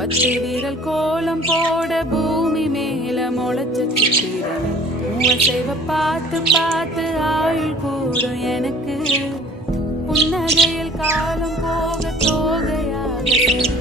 பத்து வீரல் கோலம் போட பூமி மேல முளைச்ச சித்திரமே மூவசைவ பார்த்து பார்த்து ஆயுள் கூடும் எனக்கு புன்னகையில் காலம் போக தோகையாக